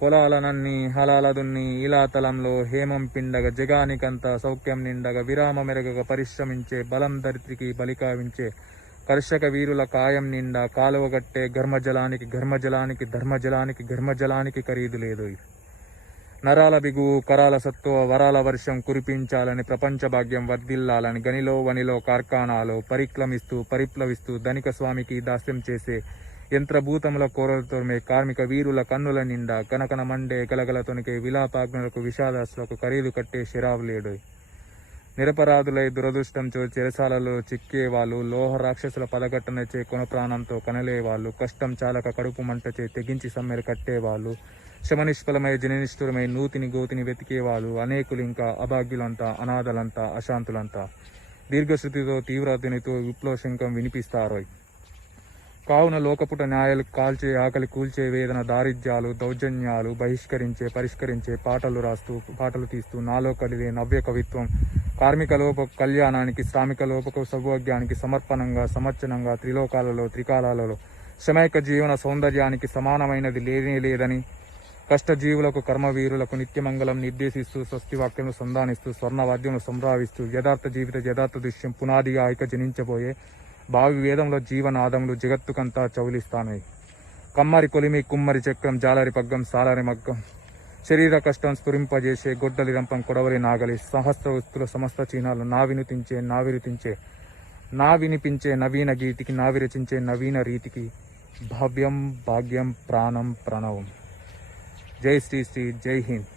పొలాలనన్ని హలాలదున్ని ఇలా తలంలో హేమం పిండగ జగానికంత సౌఖ్యం నిండగ విరామ మెరగగ పరిశ్రమించే బలం ధరిత్రికి బలికావించే కర్షక వీరుల కాయం నిండా కాలువగట్టే ఘర్మజలానికి ఘర్మజలానికి ధర్మజలానికి ఘర్మజలానికి ఖరీదు లేదు నరాల బిగువు కరాల సత్వ వరాల వర్షం కురిపించాలని ప్రపంచ భాగ్యం వర్ధిల్లాలని గనిలో వనిలో కార్ఖానాలో పరిక్రమిస్తూ పరిప్లవిస్తూ ధనిక స్వామికి దాస్యం చేసే యంత్రభూతముల కోరలతోమే కార్మిక వీరుల కన్నుల నిండా కనకన మండే గలగల విలాపాగ్నులకు విషాదాసులకు ఖరీదు కట్టే శిరావు లేడు. నిరపరాధులై దురదృష్టంతో చెరసాలలో చిక్కేవాళ్ళు లోహ రాక్షసుల పదగట్టనచే కొన ప్రాణంతో కనలేవాళ్ళు కష్టం చాలక కడుపు మంటచే తెగించి సమ్మెలు కట్టేవాళ్ళు శమనిష్ఫలమై జననిష్ఠురమై నూతిని గోతిని వెతికేవాళ్ళు అనేకులు ఇంకా అభాగ్యులంతా అనాథలంతా అశాంతులంతా. దీర్ఘశృతితో తీవ్రతనితో విప్లవ శంఖం వినిపిస్తారోయ్. కావున లోకపుట న్యాయాలు కాల్చే ఆకలి కూల్చే వేదన దారిద్ర్యాలు దౌర్జన్యాలు బహిష్కరించే పరిష్కరించే పాటలు రాస్తూ పాటలు తీస్తూ నాలో కలిగే నవ్య కవిత్వం. కార్మిక లోప కళ్యాణానికి శ్రామిక లోపకు సౌభాగ్యానికి సమర్పణంగా సమర్చనంగా త్రిలోకాలలో త్రికాలాలలో. శ్రమైక జీవన సౌందర్యానికి సమానమైనది లేనే లేదని కష్టజీవులకు కర్మవీరులకు నిత్యమంగళం నిర్దేశిస్తూ స్వస్తివాక్యము సంధానిస్తూ స్వర్ణవాద్యమును సంభావిస్తూ యథార్థ జీవిత యథార్థ దృశ్యం పునాదిగా ఐక జనించబోయే భావి వేదంలో జీవనాదములు జగత్తుకంతా చౌలిస్తానై కమ్మరి కొలిమి కుమ్మరి చక్రం జాలరి పగ్గం సాలరి మగ్గం. శరీర కష్టం స్ఫురింపజేసే గొడ్డలి రంపం కొడవలి నాగలి సహస్ర వస్తుల సమస్త చిహ్నాలు నా వినుతించే నా విరుతించే నా వినిపించే నవీన గీతికి నా విరచించే నవీన రీతికి భవ్యం భాగ్యం ప్రాణం ప్రణవం. జై శ్రీ శ్రీ జై హింద్.